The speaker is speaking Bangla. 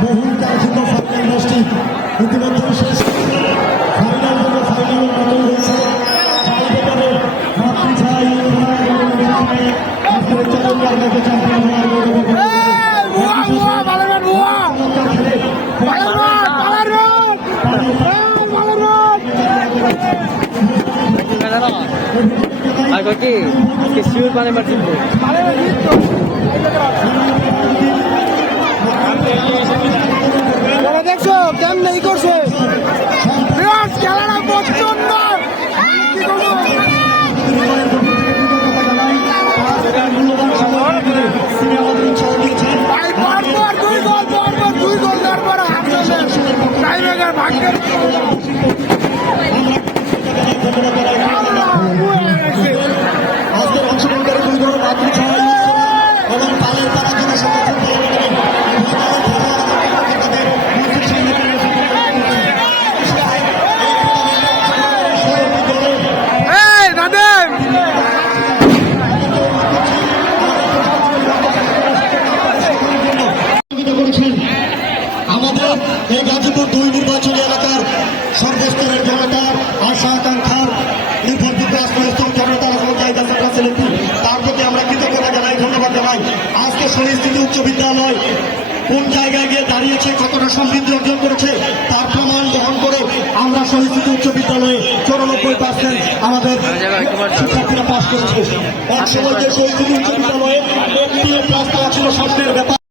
বহুল কাঙ্ক্ষিত ফাইনাল ম্যাচটি ইতিমধ্যে শেষ। ফাইনাল থেকে ফাইনালের মতন হয়েছে। শিওর পানে মার জিতবো। দেখছো কেমন এই করছে খেলাটা প্রচন্ড দুই গোল দেওয়ার পর হাত টাইমের ভাগ্যের অংশগ্রহণকারী দুই দল মাতৃ এবং পালের তারা জন্য আমাদের এই গাজীপুর 2 নির্বাচনী এলাকার সর্বস্তরের জনতার আশা আকাঙ্ক্ষার নির্ভরযোগ্য আশ্রয়স্থল জনতার তার প্রতি আমরা কৃতজ্ঞতা জানাই, ধন্যবাদ জানাই। আজকে শহীদ উচ্চ বিদ্যালয় কোন জায়গায় গিয়ে দাঁড়িয়েছে, কতটা সমৃদ্ধি অর্জন করেছে তার প্রমাণ বহন করে আমরা শহীদ উচ্চ বিদ্যালয়ে 94 99% আমাদের শিক্ষার্থীরা পাস করেছে। এক সময় যে শহীদ উচ্চ বিদ্যালয়ে একটি ক্লাস ছিল স্বপ্নের ব্যাপার।